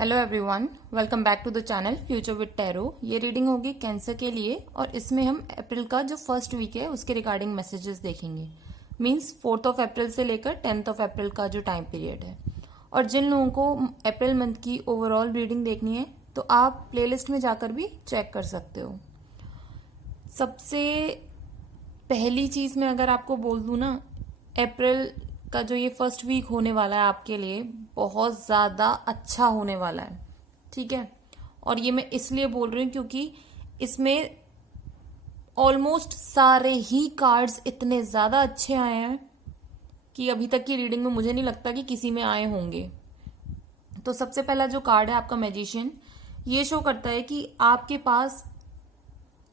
Hello everyone, welcome back to the channel future with tarot. ये reading होगी cancer के लिए और इसमें हम अप्रैल का जो फर्स्ट वीक है उसके रिगार्डिंग मैसेजेस देखेंगे। मींस 4 अप्रैल से लेकर 10 अप्रैल का जो टाइम पीरियड है। और जिन लोगों को अप्रैल मंथ की ओवरऑल रीडिंग देखनी है तो आप प्लेलिस्ट में जाकर भी चेक कर सकते हो। सबसे पहली चीज मैं अगर आपको बोल दूं ना, अप्रैल का जो ये फर्स्ट वीक होने वाला है आपके लिए बहुत ज्यादा अच्छा होने वाला है। ठीक है, और ये मैं इसलिए बोल रही हूँ क्योंकि इसमें ऑलमोस्ट सारे ही कार्ड्स इतने ज्यादा अच्छे आए हैं कि अभी तक की रीडिंग में मुझे नहीं लगता कि किसी में आए होंगे। तो सबसे पहला जो कार्ड है आपका मैजिशियन, ये शो करता है कि आपके पास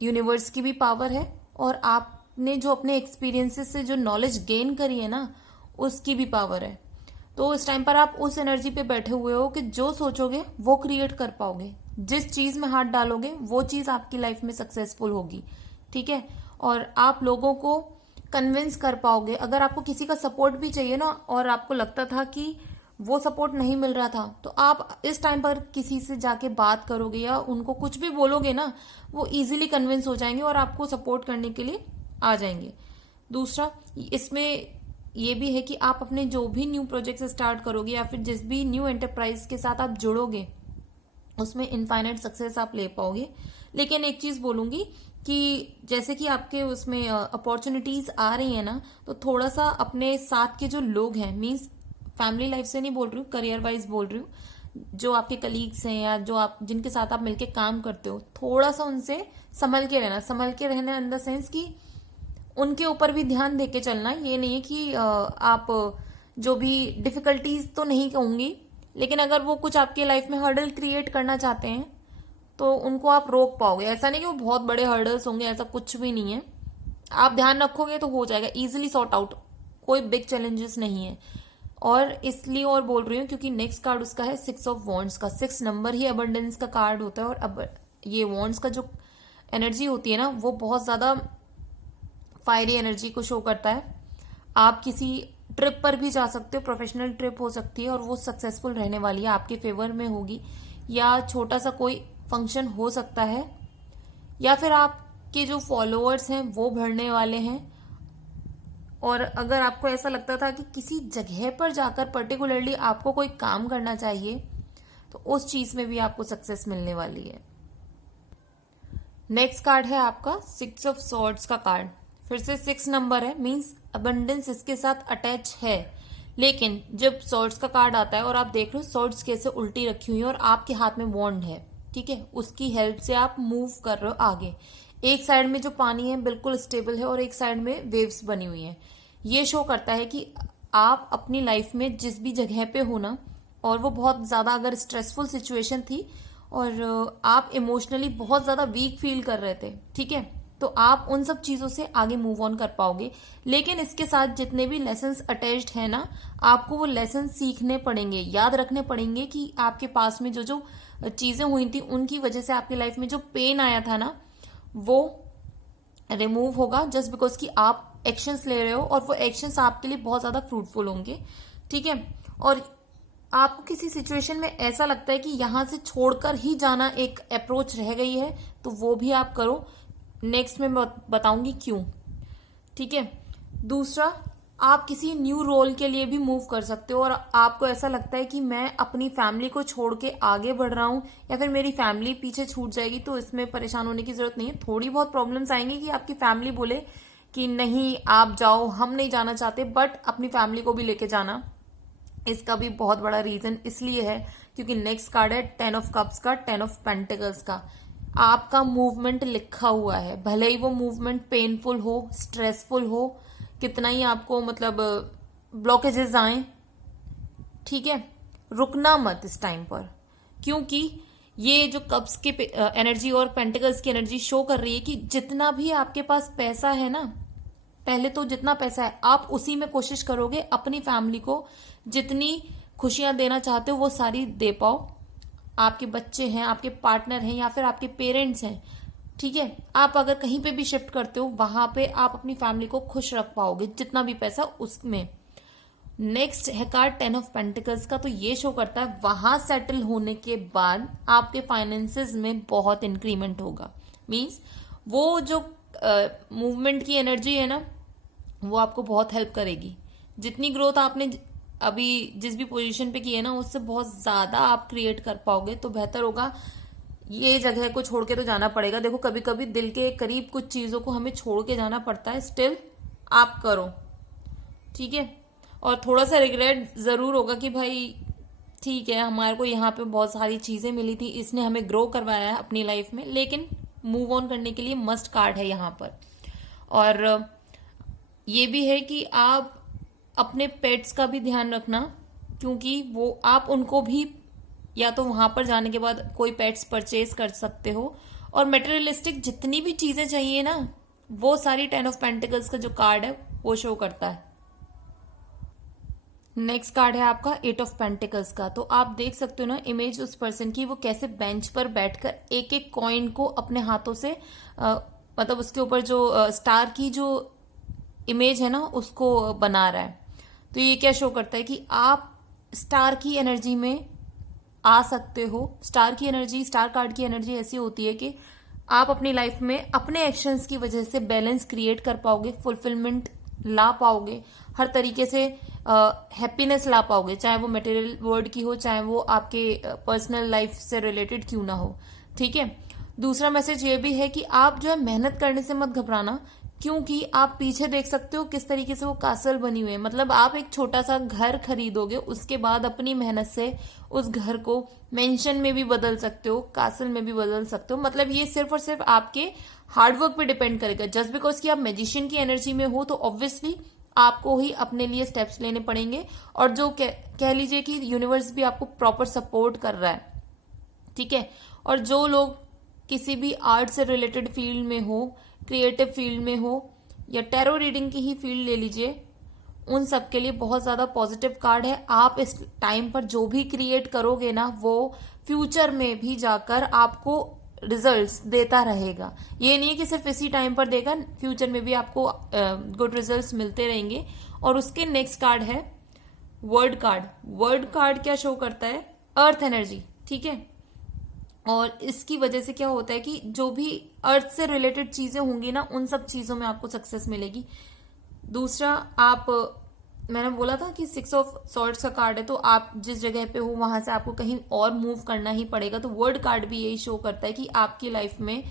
यूनिवर्स की भी पावर है और आपने जो अपने एक्सपीरियंसेस से जो नॉलेज गेन करी है ना, उसकी भी पावर है। तो इस टाइम पर आप उस एनर्जी पे बैठे हुए हो कि जो सोचोगे वो क्रिएट कर पाओगे। जिस चीज में हाथ डालोगे वो चीज आपकी लाइफ में सक्सेसफुल होगी। ठीक है, और आप लोगों को कन्विंस कर पाओगे। अगर आपको किसी का सपोर्ट भी चाहिए ना और आपको लगता था कि वो सपोर्ट नहीं मिल रहा था, तो आप इस टाइम पर किसी से जाके बात करोगे या उनको कुछ भी बोलोगे ना, वो इजीली कन्विंस हो जाएंगे और आपको सपोर्ट करने के लिए आ जाएंगे। दूसरा, इसमें ये भी है कि आप अपने जो भी न्यू प्रोजेक्ट स्टार्ट करोगे या फिर जिस भी न्यू एंटरप्राइज के साथ आप जुड़ोगे उसमें इनफाइनाइट सक्सेस आप ले पाओगे। लेकिन एक चीज बोलूंगी कि जैसे कि आपके उसमें अपॉर्चुनिटीज आ रही है ना, तो थोड़ा सा अपने साथ के जो लोग हैं, मीन्स फैमिली लाइफ से नहीं बोल रही हूँ, करियर वाइज बोल रही हूँ, जो आपके कलीग्स हैं या जो आप जिनके साथ आप मिलके काम करते हो, थोड़ा सा उनसे संभल के रहना। संभल के रहना इन द सेंस कि उनके ऊपर भी ध्यान देके चलना। ये नहीं है कि आप जो भी डिफिकल्टीज तो नहीं कहूंगी, लेकिन अगर वो कुछ आपके लाइफ में हर्डल क्रिएट करना चाहते हैं तो उनको आप रोक पाओगे। ऐसा नहीं कि वो बहुत बड़े हर्डल्स होंगे, ऐसा कुछ भी नहीं है। आप ध्यान रखोगे तो हो जाएगा, इजिली सॉर्ट आउट, कोई बिग चैलेंजेस नहीं है। और इसलिए और बोल रही हूँ क्योंकि नेक्स्ट कार्ड उसका है 6 ऑफ वॉन्ड्स का। 6 नंबर ही अबंडेंस का कार्ड होता है और अब ये वॉन्ड्स का जो एनर्जी होती है ना, वो बहुत ज्यादा फायरी एनर्जी को शो करता है। आप किसी ट्रिप पर भी जा सकते हो, प्रोफेशनल ट्रिप हो सकती है और वो सक्सेसफुल रहने वाली है, आपके फेवर में होगी। या छोटा सा कोई फंक्शन हो सकता है, या फिर आपके जो फॉलोअर्स हैं वो बढ़ने वाले हैं। और अगर आपको ऐसा लगता था कि किसी जगह पर जाकर पर्टिकुलरली आपको कोई काम करना चाहिए, तो उस चीज में भी आपको सक्सेस मिलने वाली है। नेक्स्ट कार्ड है आपका 6 ऑफ सॉर्ड्स का कार्ड। फिर से 6 नंबर है, मींस अबंडेंस इसके साथ अटैच है। लेकिन जब सॉर्ड्स का कार्ड आता है और आप देख रहे हो सॉर्ड्स कैसे उल्टी रखी हुई है और आपके हाथ में वॉन्ड है, ठीक है, उसकी हेल्प से आप मूव कर रहे हो आगे। एक साइड में जो पानी है बिल्कुल स्टेबल है और एक साइड में वेव्स बनी हुई है। ये शो करता है कि आप अपनी लाइफ में जिस भी जगह पे हो ना, और वो बहुत ज्यादा अगर स्ट्रेसफुल सिचुएशन थी और आप इमोशनली बहुत ज्यादा वीक फील कर रहे थे, ठीक है, तो आप उन सब चीजों से आगे मूव ऑन कर पाओगे। लेकिन इसके साथ जितने भी लेसन्स अटैच्ड है ना, आपको वो लेसन सीखने पड़ेंगे, याद रखने पड़ेंगे कि आपके पास में जो जो चीजें हुई थी उनकी वजह से आपकी लाइफ में जो पेन आया था ना, वो रिमूव होगा जस्ट बिकॉज कि आप एक्शंस ले रहे हो और वो एक्शंस आपके लिए बहुत ज्यादा फ्रूटफुल होंगे। ठीक है, और आपको किसी सिचुएशन में ऐसा लगता है कि यहां से छोड़कर ही जाना एक अप्रोच रह गई है, तो वो भी आप करो। नेक्स्ट में बताऊंगी क्यों। ठीक है, दूसरा, आप किसी न्यू रोल के लिए भी मूव कर सकते हो और आपको ऐसा लगता है कि मैं अपनी फैमिली को छोड़ के आगे बढ़ रहा हूं या फिर मेरी फैमिली पीछे छूट जाएगी, तो इसमें परेशान होने की जरूरत नहीं है। थोड़ी बहुत प्रॉब्लम्स आएंगी कि आपकी फैमिली बोले कि नहीं आप जाओ, हम नहीं जाना चाहते, बट अपनी फैमिली को भी लेके जाना। इसका भी बहुत बड़ा रीजन इसलिए है क्योंकि नेक्स्ट कार्ड है 10 ऑफ कप्स का, 10 ऑफ पेंटिकल्स का। आपका मूवमेंट लिखा हुआ है, भले ही वो मूवमेंट पेनफुल हो, स्ट्रेसफुल हो, कितना ही आपको मतलब ब्लॉकेजेस आए, ठीक है, रुकना मत इस टाइम पर। क्योंकि ये जो कप्स के एनर्जी और पेंटिकल्स की एनर्जी शो कर रही है कि जितना भी आपके पास पैसा है ना, पहले तो जितना पैसा है आप उसी में कोशिश करोगे अपनी फैमिली को जितनी खुशियां देना चाहते हो वो सारी दे पाओ। आपके बच्चे हैं, आपके पार्टनर हैं या फिर आपके पेरेंट्स हैं, ठीक है, आप अगर कहीं पे भी शिफ्ट करते हो वहां पे आप अपनी फैमिली को खुश रख पाओगे जितना भी पैसा उसमें। नेक्स्ट है कार्ड 10 ऑफ पेंटिकल्स का, तो ये शो करता है वहां सेटल होने के बाद आपके फाइनेंसेस में बहुत इंक्रीमेंट होगा। मींस वो जो मूवमेंट की एनर्जी है ना, वो आपको बहुत हेल्प करेगी। जितनी ग्रोथ आपने अभी जिस भी पोजीशन पे की है ना, उससे बहुत ज्यादा आप क्रिएट कर पाओगे, तो बेहतर होगा। ये जगह को छोड़ के तो जाना पड़ेगा। देखो कभी कभी दिल के करीब कुछ चीजों को हमें छोड़ के जाना पड़ता है, स्टिल आप करो, ठीक है। और थोड़ा सा रिग्रेट जरूर होगा कि भाई ठीक है, हमारे को यहाँ पे बहुत सारी चीजें मिली थी, इसने हमें ग्रो करवाया है अपनी लाइफ में, लेकिन मूव ऑन करने के लिए मस्ट कार्ड है यहाँ पर। और ये भी है कि आप अपने पेट्स का भी ध्यान रखना, क्योंकि वो आप उनको भी या तो वहां पर जाने के बाद कोई पेट्स परचेज कर सकते हो। और मेटेरियलिस्टिक जितनी भी चीजें चाहिए ना, वो सारी 10 ऑफ पेंटिकल्स का जो कार्ड है वो शो करता है। नेक्स्ट कार्ड है आपका 8 ऑफ पेंटिकल्स का। तो आप देख सकते हो ना इमेज उस पर्सन की, वो कैसे बेंच पर बैठकर एक एक कॉइन को अपने हाथों से मतलब उसके ऊपर जो स्टार की जो इमेज है ना उसको बना रहा है। तो ये क्या शो करता है कि आप स्टार की एनर्जी में आ सकते हो। स्टार की एनर्जी, स्टार कार्ड की एनर्जी ऐसी होती है कि आप अपनी लाइफ में अपने एक्शंस की वजह से बैलेंस क्रिएट कर पाओगे, फुलफिलमेंट ला पाओगे, हर तरीके से हैप्पीनेस ला पाओगे, चाहे वो मटेरियल वर्ल्ड की हो, चाहे वो आपके पर्सनल लाइफ से रिलेटेड क्यों ना हो, ठीक है। दूसरा मैसेज ये भी है कि आप जो है मेहनत करने से मत घबराना, क्योंकि आप पीछे देख सकते हो किस तरीके से वो कासल बनी हुई है। मतलब आप एक छोटा सा घर खरीदोगे, उसके बाद अपनी मेहनत से उस घर को मेंशन में भी बदल सकते हो, कासल में भी बदल सकते हो। मतलब ये सिर्फ और सिर्फ आपके हार्डवर्क पे डिपेंड करेगा। जस्ट बिकॉज कि आप मैजिशियन की एनर्जी में हो, तो ऑब्वियसली आपको ही अपने लिए स्टेप्स लेने पड़ेंगे। और जो कह लीजिए कि यूनिवर्स भी आपको प्रॉपर सपोर्ट कर रहा है, ठीक है। और जो लोग किसी भी आर्ट से रिलेटेड फील्ड में हो, क्रिएटिव फील्ड में हो, या टैरो रीडिंग की ही फील्ड ले लीजिए, उन सब के लिए बहुत ज्यादा पॉजिटिव कार्ड है। आप इस टाइम पर जो भी क्रिएट करोगे ना, वो फ्यूचर में भी जाकर आपको रिजल्ट्स देता रहेगा। ये नहीं है कि सिर्फ इसी टाइम पर देगा, फ्यूचर में भी आपको गुड रिजल्ट्स मिलते रहेंगे। और उसके नेक्स्ट कार्ड है वर्ड कार्ड। वर्ड कार्ड क्या शो करता है? अर्थ एनर्जी, ठीक है। और इसकी वजह से क्या होता है कि जो भी अर्थ से रिलेटेड चीजें होंगी ना, उन सब चीजों में आपको सक्सेस मिलेगी। दूसरा, आप मैंने बोला था कि 6 ऑफ सॉर्ड्स का कार्ड है, तो आप जिस जगह पे हो वहां से आपको कहीं और मूव करना ही पड़ेगा। तो वर्ड कार्ड भी यही शो करता है कि आपकी लाइफ में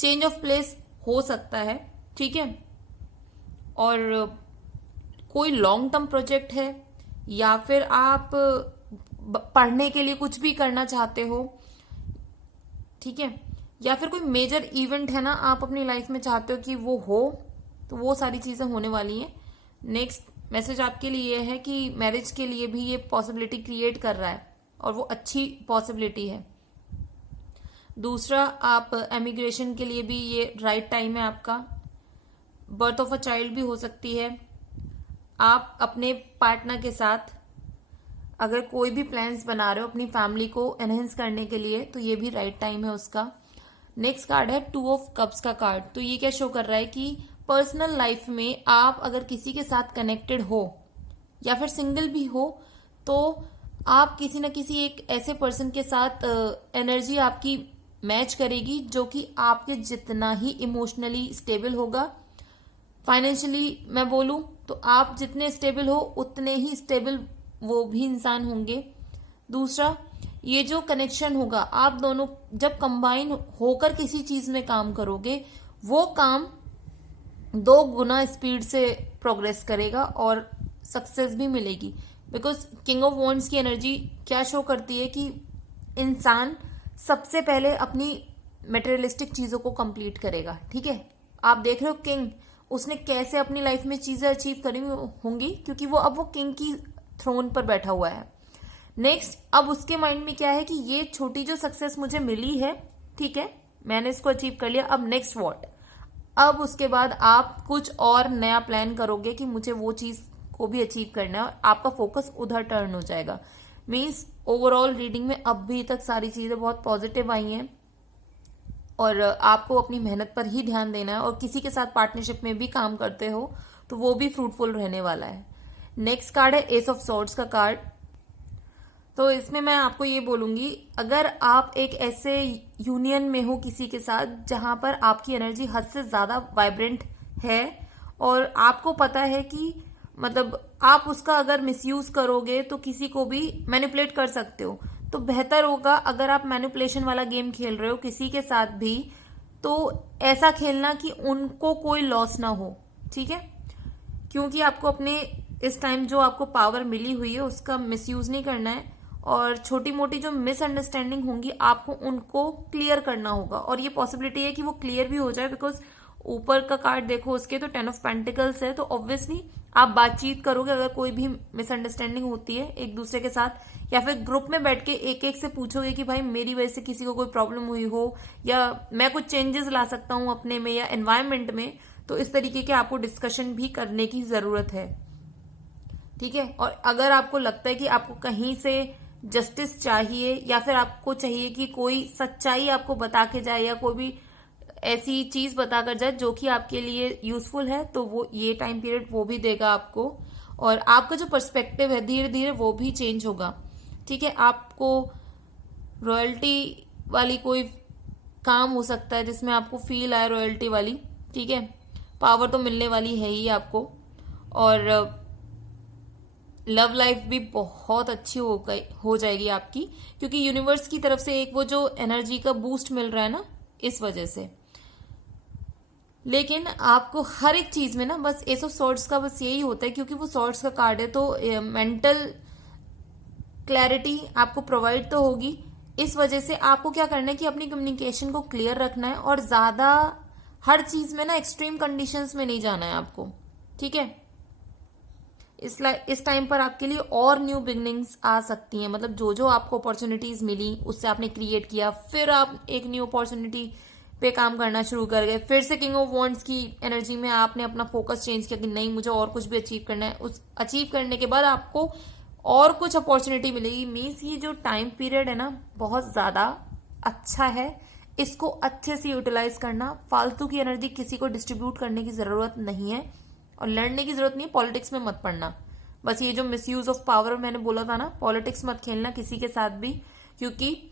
चेंज ऑफ प्लेस हो सकता है, ठीक है। और कोई लॉन्ग टर्म प्रोजेक्ट है, या फिर आप पढ़ने के लिए कुछ भी करना चाहते हो, ठीक है, या फिर कोई मेजर इवेंट है ना आप अपनी लाइफ में चाहते हो कि वो हो, तो वो सारी चीजें होने वाली हैं। नेक्स्ट मैसेज आपके लिए है कि मैरिज के लिए भी ये पॉसिबिलिटी क्रिएट कर रहा है, और वो अच्छी पॉसिबिलिटी है। दूसरा, आप एमिग्रेशन के लिए भी ये राइट टाइम है आपका। बर्थ ऑफ अ चाइल्ड भी हो सकती है। आप अपने पार्टनर के साथ अगर कोई भी प्लान्स बना रहे हो अपनी फैमिली को एनहेंस करने के लिए, तो ये भी राइट टाइम है उसका। नेक्स्ट कार्ड है 2 ऑफ कप्स का कार्ड। तो ये क्या शो कर रहा है कि पर्सनल लाइफ में आप अगर किसी के साथ कनेक्टेड हो या फिर सिंगल भी हो, तो आप किसी न किसी एक ऐसे पर्सन के साथ एनर्जी आपकी मैच करेगी जो कि आपके जितना ही इमोशनली स्टेबल होगा। फाइनेंशियली मैं बोलूं तो आप जितने स्टेबल हो उतने ही स्टेबल वो भी इंसान होंगे। दूसरा, ये जो कनेक्शन होगा, आप दोनों जब कंबाइन होकर किसी चीज में काम करोगे, वो काम 2 गुना स्पीड से प्रोग्रेस करेगा और सक्सेस भी मिलेगी। बिकॉज किंग ऑफ वॉन्ड्स की एनर्जी क्या शो करती है कि इंसान सबसे पहले अपनी मटेरियलिस्टिक चीजों को कंप्लीट करेगा, ठीक है। आप देख रहे हो किंग, उसने कैसे अपनी लाइफ में चीजें अचीव करी होंगी, क्योंकि वो किंग की थ्रोन पर बैठा हुआ है। नेक्स्ट, अब उसके माइंड में क्या है कि ये छोटी जो सक्सेस मुझे मिली है, ठीक है, मैंने इसको अचीव कर लिया, अब नेक्स्ट व्हाट। अब उसके बाद आप कुछ और नया प्लान करोगे कि मुझे वो चीज को भी अचीव करना है, और आपका फोकस उधर टर्न हो जाएगा। मीन्स ओवरऑल रीडिंग में अभी तक सारी चीजें बहुत पॉजिटिव आई हैं, और आपको अपनी मेहनत पर ही ध्यान देना है। और किसी के साथ पार्टनरशिप में भी काम करते हो तो वो भी फ्रूटफुल रहने वाला है। नेक्स्ट कार्ड है एस ऑफ सॉर्ड्स का कार्ड। तो इसमें मैं आपको ये बोलूंगी, अगर आप एक ऐसे यूनियन में हो किसी के साथ जहां पर आपकी एनर्जी हद से ज्यादा वाइब्रेंट है और आपको पता है कि मतलब आप उसका अगर मिसयूज करोगे तो किसी को भी मैनिपुलेट कर सकते हो, तो बेहतर होगा अगर आप मैनिपुलेशन वाला गेम खेल रहे हो किसी के साथ भी, तो ऐसा खेलना कि उनको कोई लॉस ना हो, ठीक है। क्योंकि आपको अपने इस टाइम जो आपको पावर मिली हुई है उसका मिसयूज नहीं करना है, और छोटी मोटी जो मिसअंडरस्टैंडिंग होंगी आपको उनको क्लियर करना होगा, और ये पॉसिबिलिटी है कि वो क्लियर भी हो जाए, बिकॉज ऊपर का कार्ड देखो उसके तो 10 ऑफ पेंटिकल्स है, तो ऑब्वियसली आप बातचीत करोगे। अगर कोई भी मिसअंडरस्टैंडिंग होती है एक दूसरे के साथ, या फिर ग्रुप में बैठ के एक एक से पूछोगे कि भाई मेरी वजह से किसी को कोई प्रॉब्लम हुई हो या मैं कुछ चेंजेस ला सकता हूं अपने में या एनवायरमेंट में, तो इस तरीके के आपको डिस्कशन भी करने की जरूरत है, ठीक है। और अगर आपको लगता है कि आपको कहीं से जस्टिस चाहिए या फिर आपको चाहिए कि कोई सच्चाई आपको बता के जाए या कोई भी ऐसी चीज बताकर जाए जो कि आपके लिए यूजफुल है, तो वो ये टाइम पीरियड वो भी देगा आपको, और आपका जो पर्सपेक्टिव है धीरे धीरे वो भी चेंज होगा, ठीक है। आपको रॉयल्टी वाली कोई काम हो सकता है जिसमें आपको फील आए रॉयल्टी वाली, ठीक है। पावर तो मिलने वाली है ही आपको, और लव लाइफ भी बहुत अच्छी हो जाएगी आपकी, क्योंकि यूनिवर्स की तरफ से एक वो जो एनर्जी का बूस्ट मिल रहा है ना, इस वजह से। लेकिन आपको हर एक चीज में ना बस एस ऑफ सॉर्ड्स का बस यही होता है, क्योंकि वो सॉर्ड्स का कार्ड है, तो मेंटल क्लैरिटी आपको प्रोवाइड तो होगी। इस वजह से आपको क्या करना है कि अपनी कम्युनिकेशन को क्लियर रखना है, और ज्यादा हर चीज में ना एक्सट्रीम कंडीशंस में नहीं जाना है आपको, ठीक है। इस टाइम पर आपके लिए और न्यू बिगनिंग्स आ सकती हैं, मतलब जो जो आपको अपॉर्चुनिटीज मिली उससे आपने क्रिएट किया, फिर आप एक न्यू अपॉर्चुनिटी पे काम करना शुरू कर गए, फिर से किंग ऑफ वॉन्ड्स की एनर्जी में आपने अपना फोकस चेंज किया कि नहीं मुझे और कुछ भी अचीव करना है। उस अचीव करने के बाद आपको और कुछ अपॉर्चुनिटी मिलेगी। मीन्स ये जो टाइम पीरियड है ना बहुत ज्यादा अच्छा है, इसको अच्छे से यूटिलाइज करना। फालतू की एनर्जी किसी को डिस्ट्रीब्यूट करने की जरूरत नहीं है, और लड़ने की जरूरत नहीं है। पॉलिटिक्स में मत पड़ना, बस ये जो मिसयूज ऑफ पावर मैंने बोला था ना, पॉलिटिक्स मत खेलना किसी के साथ भी, क्योंकि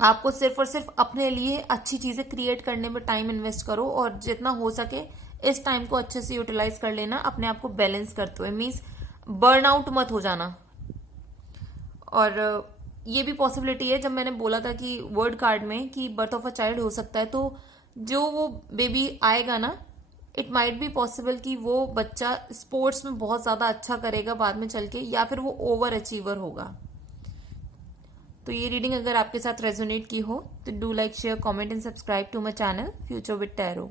आपको सिर्फ और सिर्फ अपने लिए अच्छी चीजें क्रिएट करने में टाइम इन्वेस्ट करो, और जितना हो सके इस टाइम को अच्छे से यूटिलाइज कर लेना, अपने आप को बैलेंस करते हुए। मीन्स बर्नआउट मत हो जाना। और ये भी पॉसिबिलिटी है, जब मैंने बोला था कि वर्ड कार्ड में कि बर्थ ऑफ अ चाइल्ड हो सकता है, तो जो वो बेबी आएगा ना, इट माइट बी पॉसिबल कि वो बच्चा स्पोर्ट्स में बहुत ज्यादा अच्छा करेगा बाद में चल के, या फिर वो ओवर अचीवर होगा। तो ये रीडिंग अगर आपके साथ रेजोनेट की हो तो do like, share, comment and subscribe to my channel future with tarot.